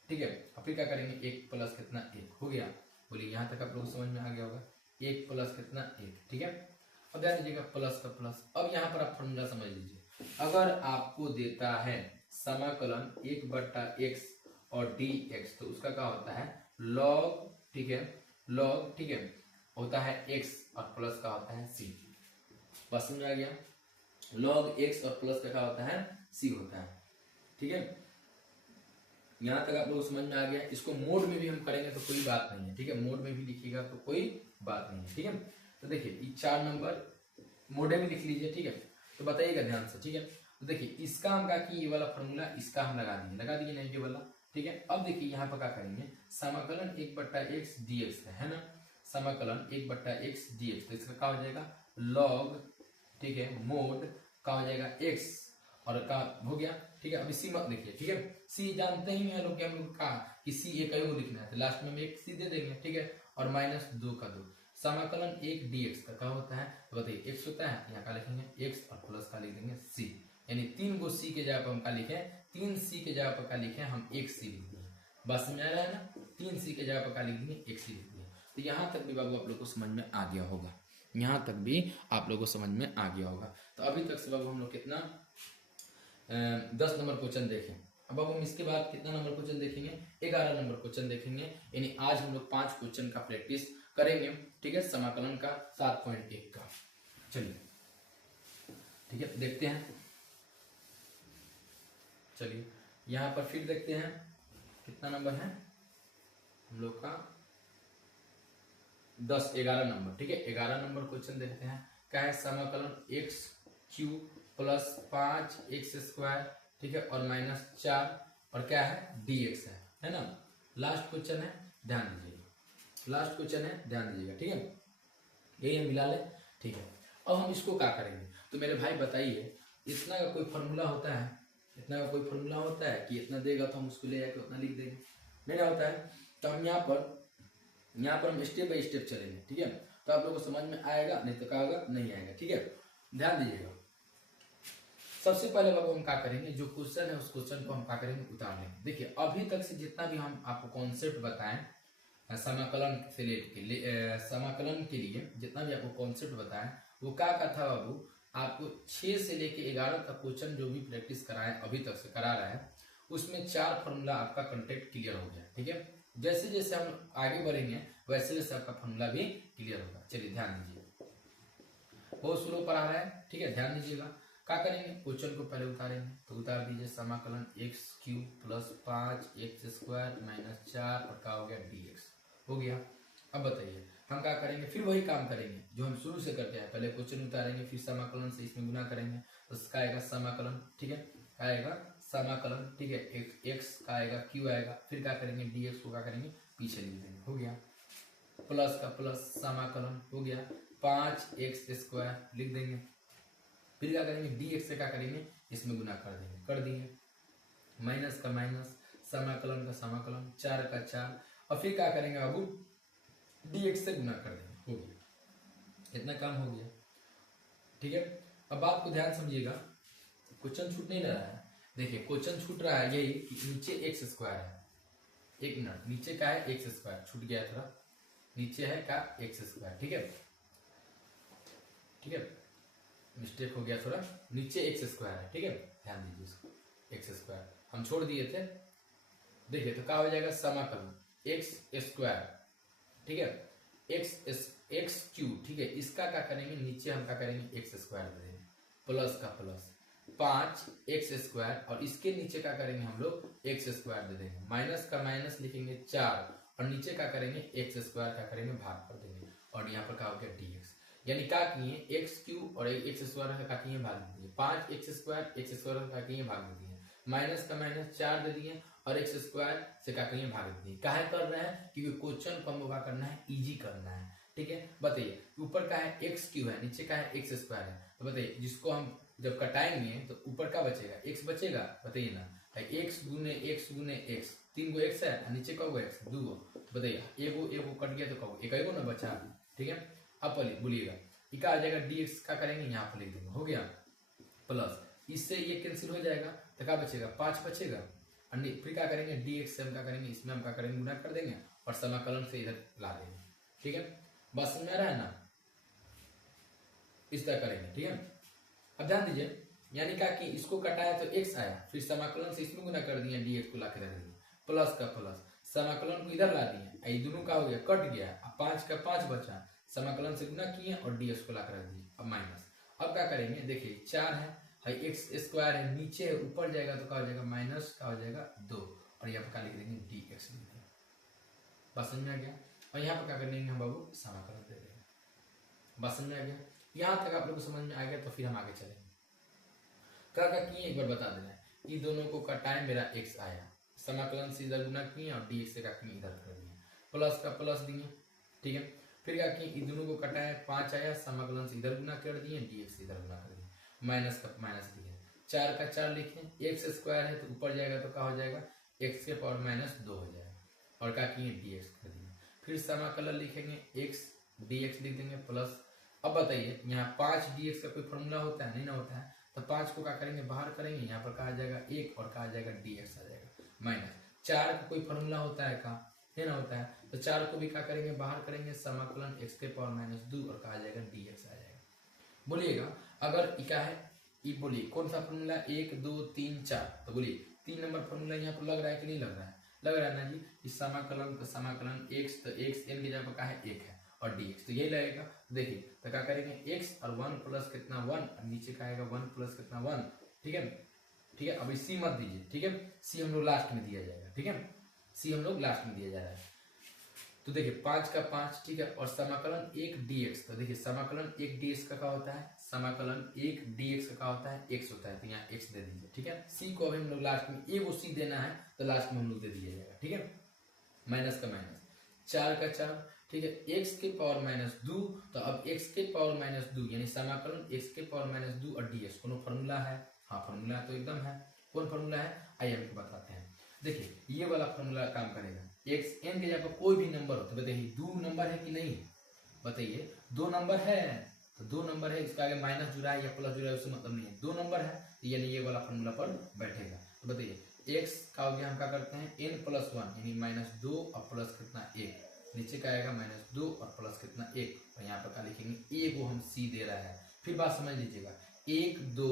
ठीक है, और फिर क्या करेंगे 1 प्लस कितना 1 हो गया। बोलिए यहाँ तक आप लोग समझ में आ गया होगा, 1 प्लस कितना 1, ठीक है। अब ध्यान दीजिएगा प्लस का प्लस। अब यहाँ पर आप फॉर्मूला समझ लीजिए, अगर आपको देता है समाकलन 1/x और dx तो उसका क्या होता है log, ठीक है, log, ठीक है, होता है x और प्लस का होता है c, बस समझ आ गया, log x और प्लस का क्या होता है c होता है, ठीक है। यहाँ तक आप लोग समझ में आ गया। इसको मोड में भी हम करेंगे तो कोई बात नहीं है, ठीक है, मोड में भी लिखिएगा तो कोई बात नहीं है, ठीक है। तो देखिए 4 नंबर मोडे में लिख लीजिए, ठीक है, तो बताइएगा ध्यान से, ठीक है। तो देखिए इसका हम क्या किए, ये वाला फॉर्मूला इसका हम लगा दिए नहीं ये वाला, ठीक है। अब देखिए यहाँ पर क्या करेंगे, समाकलन 1/x dx है ना, समाकलन 1/x dx, तो इसका क्या हो जाएगा log, ठीक है, मोड का हो जाएगा x और का हो गया, ठीक है। अभी सी मत लिखिए, ठीक है, सी जानते ही हैं लोग, हम लोग कहा कि सी एक को लिखना है तो लास्ट में हम एक सी दे देंगे, ठीक है, और -2 का 2, समाकलन 1 dx का क्या होता है तो बताइए x होता है, यहाँ का लिखेंगे x और प्लस का लिख देंगे c, यानी 3 गो सी के जगह पर हम क्या लिखें, 3 सी के जगह पर क्या लिखें हम 1 सी लिख देंगे, बस समझ आ रहा है ना, 3 सी के जगह पर क्या लिख देंगे 1 सी लिख देंगे। तो यहाँ तक भी बाबू आप लोग को समझ में आ गया होगा, यहाँ तक भी आप लोगों को समझ में आ गया होगा। तो अभी तक से बाबू हम लोग कितना 10 नंबर क्वेश्चन देखें। अब हम इसके बाद कितना नंबर क्वेश्चन देखेंगे, 11 नंबर क्वेश्चन देखेंगे, यानी आज हम लोग 5 क्वेश्चन का प्रैक्टिस करेंगे, ठीक है, समाकलन का 7.1 का। चलिए ठीक है देखते हैं, चलिए यहाँ पर फिर देखते हैं कितना नंबर है हम लोग का 11 नंबर, ठीक है, 11 नंबर क्वेश्चन देखते हैं। क्या है, समाकलन x³ प्लस 5x², ठीक है, और -4 और क्या है dx है ना। लास्ट क्वेश्चन है, ध्यान दीजिएगा, लास्ट क्वेश्चन है, ध्यान दीजिएगा, ठीक है, यही हम मिला ले, ठीक है। अब हम इसको क्या करेंगे, तो मेरे भाई बताइए इतना का कोई फॉर्मूला होता है, इतना का कोई फॉर्मूला होता है कि इतना देगा तो हम उसको ले जाकर उतना लिख देंगे, नहीं ना होता है। तो हम यहाँ पर हम स्टेप बाय स्टेप चलेंगे, ठीक है, तो आप लोगों को समझ में आएगा, नहीं तो क्या होगा नहीं आएगा, ठीक है, ध्यान दीजिएगा। सबसे पहले बाबू हम क्या करेंगे, जो क्वेश्चन है उस क्वेश्चन को हम क्या करेंगे उतार लेंगे। देखिए अभी तक से जितना भी हम आपको कॉन्सेप्ट बताएं समाकलन से समाकलन के लिए जितना भी आपको कॉन्सेप्ट बताएं वो क्या था बाबू आपको 6 से लेके 11 तक क्वेश्चन जो भी प्रैक्टिस कराए अभी तक से करा रहा है उसमें 4 फॉर्मूला आपका कंटेंट क्लियर हो गया। ठीक है, जैसे जैसे हम आगे बढ़ेंगे वैसे वैसे आपका फॉर्मूला भी क्लियर होगा। चलिए ध्यान दीजिए, बहुत स्लो पर आ रहा है। ठीक है, ध्यान दीजिएगा। क्या करेंगे, क्वेश्चन को पहले उतारेंगे, तो उतार दीजिए समाकलन x cube plus 5x² minus 4 और क्या हो गया dx हो गया। अब बताइए हम क्या करेंगे, फिर वही काम करेंगे जो हम शुरू से करते हैं। पहले क्वेश्चन उतारेंगे, फिर समाकलन से इसमें गुना करेंगे, तो इसका आएगा समाकलन। ठीक है, आएगा समाकलन। ठीक है, एक्स का आएगा क्यू आएगा, फिर क्या करेंगे dx को क्या करेंगे पीछे लिख देंगे, हो गया। प्लस का प्लस समाकलन हो गया, 5x² लिख देंगे, फिर क्या करेंगे dx से क्या करेंगे इसमें गुना कर देंगे, कर दिए। माइनस का माइनस, समाकलन का समाकलन, 4 का 4, और फिर क्या करेंगे बाबू dx से गुना कर देंगे, हो गया। इतना काम हो गया। ठीक है, अब बात को ध्यान समझिएगा, क्वेश्चन छूट नहीं रहा है। देखिए क्वेश्चन छूट रहा है यही कि नीचे x² है, एक मिनट, नीचे का है x², छूट गया थोड़ा, नीचे है का x²। ठीक है, ठीक है, मिस्टेक हो गया थोड़ा, नीचे x² है। ठीक है, ध्यान दीजिए इसको, x² हम छोड़ दिए थे। देखिए तो क्या हो जाएगा समाकलन x²। ठीक है, x क्यूब। ठीक है, इसका क्या करेंगे नीचे हम क्या करेंगे x² दे देंगे, प्लस का प्लस 5x², और इसके नीचे क्या करेंगे हम लोग x² दे देंगे, माइनस का माइनस लिखेंगे 4, और नीचे क्या करेंगे x² क्या करेंगे भाग कर देंगे, और यहाँ पर क्या हो गया dx। यानी क्या किए एक्स क्यूब और x² का किए भाग दे दिए, 5x² का किए भाग दे दिए, माइनस का माइनस 4 दे दिए, और x² से क्या करेंगे भाग दे दिए। काहे कर रहे हैं, क्योंकि क्वेश्चन को हमको क्या करना है इजी करना है। ठीक है, बताइए ऊपर का है x क्यूब है, नीचे का है x² है, तो बताइए जिसको हम जब कटाएंगे तो ऊपर का बचेगा x बचेगा, बताइए ना, x गुने x, 3 गो x है, नीचे का x 2 गो, तो बताइए एगो कट गया तो कहो एक ना बचा। ठीक है, अब बोलिएगा क्या आ जाएगा dx का करेंगे यहाँ पर लिख देंगे, हो गया, प्लस इससे ये कैंसिल हो जाएगा तो क्या बचेगा 5 बचेगा, और फिर क्या करेंगे dx से हम क्या करेंगे इसमें हम क्या करेंगे गुना कर देंगे, और समाकलन से इधर ला देंगे। ठीक है, बस समझ में आ रहा है ना, इस तरह करेंगे। ठीक है, अब ध्यान दीजिए, यानी क्या कि इसको कटाया तो x आया, फिर समाकलन से इसमें गुना कर दिया, dx को ला के रख दिए, प्लस का प्लस, समाकलन को इधर ला दिए, ये दोनों का हो गया कट गया, अब 5 का 5 बचा, समाकलन से गुना किए और dx को ला कर रख दिए, अब माइनस। अब क्या करेंगे, देखिए 4 है, x² है, नीचे है, ऊपर जाएगा तो क्या हो जाएगा माइनस का हो जाएगा 2, और यहाँ पर क्या लिख देंगे dx लिख देंगे। बस समझ में आ गया, और यहाँ पर क्या कर देंगे हम बाबू समाकलन दे देंगे। बस समझ में आ गया, यहाँ तक आप लोग को समझ में आ गया तो फिर हम आगे चलेंगे। क्या किए एक बार बता देना है, ये दोनों को कटाए, मेरा x आया, समाकलन से इधर गुना किए और dx से क्या किए इधर कर दिए, प्लस का प्लस दिए। ठीक है, फिर क्या किए इन दोनों को कटाए, 5 आया, समाकलन से इधर गुना कर दिए, dx से इधर गुना कर दिए, माइनस का माइनस दिए, 4 का 4 लिखे, x² है तो ऊपर जाएगा तो क्या हो जाएगा x के पावर -2 हो जाएगा, और क्या किए dx कर दिए, फिर समाकलन लिखेंगे x dx लिख देंगे प्लस। अब बताइए यहाँ 5 dx का कोई फॉर्मूला होता है, नहीं ना होता है, तो 5 को क्या करेंगे बाहर करेंगे, यहाँ पर कहा जाएगा 1 और कहा जाएगा dx आ जाएगा, माइनस 4 का कोई फॉर्मूला होता है कहाँ, है ना होता है, तो 4 को भी क्या करेंगे बाहर करेंगे, समाकलन x के पावर -2 और कहा जाएगा dx आ जाएगा। बोलिएगा अगर क्या है ये, बोलिए कौन सा फॉर्मूला 1 2 3 4, तो बोलिए 3 नंबर फॉर्मूला यहाँ पर लग रहा है कि नहीं लग रहा है, लग रहा है ना जी। इस समाकलन का समाकलन x, तो x n की जगह पर क्या है 1 है, और dx तो यही लगेगा। देखिए तो क्या करेंगे x और 1 प्लस कितना 1, और नीचे का आएगा 1 प्लस कितना 1। ठीक है, ठीक है, अभी c मत दीजिए, ठीक है, c हम लोग लास्ट में दिया जाएगा। ठीक है, c हम लोग लास्ट में दिया जा रहा है, तो देखिए 5 का 5, ठीक है, और समाकलन 1 dx, तो देखिए समाकलन 1 dx का क्या होता है, समाकलन 1 dx का क्या होता है x होता है, तो यहाँ x दे दीजिए। ठीक है, c को अभी हम लोग लास्ट में एगो c देना है, तो लास्ट में हम लोग दे दिया जाएगा। ठीक है, माइनस का माइनस, 4 का 4, ठीक है, x के पावर -2, तो अब x के पावर -2 यानी समाकलन x के पावर -2 और dx कोनो फॉर्मूला है, हाँ फॉर्मूला तो एकदम है, कौन फॉर्मूला है आइए हमको बताते हैं। देखिए ये वाला फॉर्मूला काम करेगा, x n के जगह कोई भी नंबर हो, तो बताइए 2 नंबर है कि नहीं, बताइए 2 नंबर है, तो 2 नंबर है, इसका आगे माइनस जुड़ा है या प्लस जुड़ा है उससे मतलब नहीं है, 2 नंबर है, यानी ये वाला फॉर्मूला पर बैठेगा। तो बताइए x का हो गया, हम क्या करते हैं n+1 यानी -2 और प्लस कितना 1, नीचे का आएगा -2 और प्लस कितना 1, और यहाँ पर क्या लिखेंगे a को हम c दे रहा है, फिर बात समझ लीजिएगा, 1 2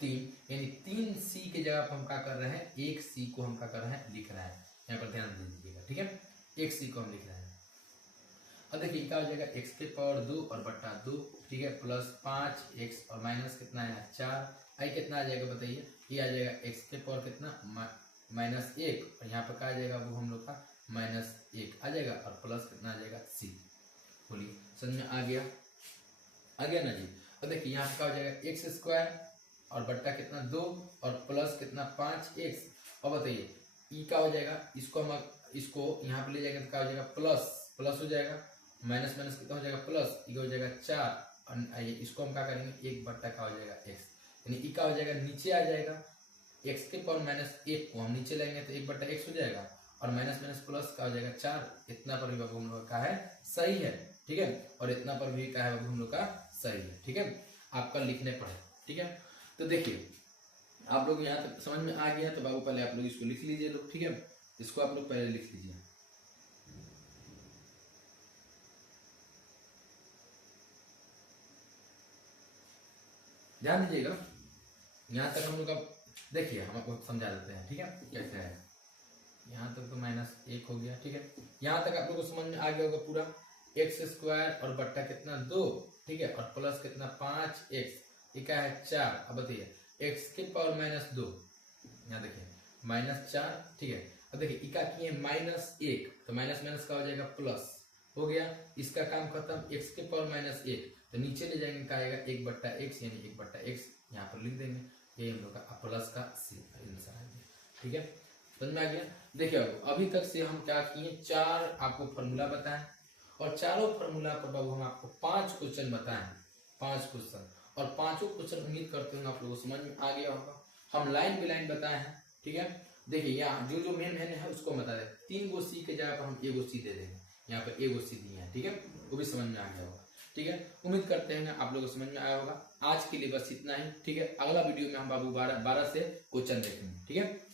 3 यानी 3 सी की जगह पर हम क्या कर रहे हैं, 1 सी को हम क्या कर रहे हैं, लिख रहे हैं। यहाँ पर ध्यान दे दीजिएगा, ठीक है, 1 सी को हम लिख रहे हैं। अब देखिए क्या हो जाएगा, एक्स के पावर 2 और बट्टा 2, ठीक है, प्लस 5 एक्स और माइनस कितना है 4, आई कितना आ जाएगा बताइए, ये आ जाएगा एक्स के पावर कितना -1 और यहाँ पर क्या आ जाएगा वो हम लोग का -1 आ जाएगा और प्लस कितना आ जाएगा सी। बोलिए समझ में आ गया ना जी। अब देखिए यहाँ पे क्या हो जाएगा, एक्स स्क्वायर और बट्टा कितना 2 और प्लस कितना 5 एक्स। अब बताइए ई क्या हो जाएगा, इसको यहाँ पे ले जाएंगे तो क्या हो जाएगा, प्लस हो जाएगा, माइनस माइनस कितना हो जाएगा प्लस, ई हो जाएगा 4 और इसको हम क्या करेंगे 1 बट्टा क्या हो जाएगा एक्स, यानी ई क्या हो जाएगा नीचे आ जाएगा, एक्स के पावर -1 को हम नीचे लाएंगे तो 1 बट्टा एक्स हो जाएगा और माइनस माइनस प्लस का हो जाएगा 4। इतना पर भी बाबू हम लोग का है सही है, ठीक है, और इतना पर भी क्या है बाबू हम लोग का सही है, ठीक है, आपका लिखने पड़े, ठीक है। तो देखिए आप लोग यहाँ तक समझ में आ गया, तो बाबू पहले आप लोग इसको लिख लीजिए लोग, ठीक है, इसको आप लोग पहले लिख लीजिए। ध्यान दीजिएगा, यहाँ तक हम लोग का देखिए हम आपको समझा देते हैं, ठीक है, कैसे है। यहाँ तक तो -1 हो गया, ठीक है, यहाँ तक आप लोग को समझ में आ गया होगा पूरा। एक्स स्क्वायर और बट्टा कितना 2, ठीक है, और प्लस कितना 5 एक्स, ये क्या है 4। अब बताइए एक्स के पावर -2, यहाँ देखिए -4, ठीक है। अब देखिए इका किए -1 तो माइनस माइनस का हो जाएगा प्लस, हो गया, इसका काम खत्म। एक्स के पावर -1 तो नीचे ले जाएंगे क्या आएगा 1 बट्टा एक्स, यानी 1 बट्टा एक्स यहाँ पर लिख देंगे, ये हम लोग का प्लस का सी आंसर है, ठीक है, समझ में आ गया। देखिए अभी तक से हम क्या किए, 4 आपको फॉर्मूला बताएं और चारों फॉर्मूला पर बाबू हम आपको 5 क्वेश्चन बताएं, 5 क्वेश्चन, और पांचों क्वेश्चन उम्मीद करते हैं आप लोगों को समझ में आ गया होगा। हम लाइन बाय लाइन बताए हैं, ठीक है। देखिए यहाँ जो मेन है उसको बता दें, 3 गो सी के जगह पर हम एगो सी दे देंगे, यहाँ पर एगो सी दिए हैं, ठीक है, वो भी समझ में आ गया होगा, ठीक है। उम्मीद करते हैं आप लोगों को समझ में आया होगा। आज के लिए बस इतना ही, ठीक है, अगला वीडियो में हम बाबू 12 से क्वेश्चन देखेंगे, ठीक है।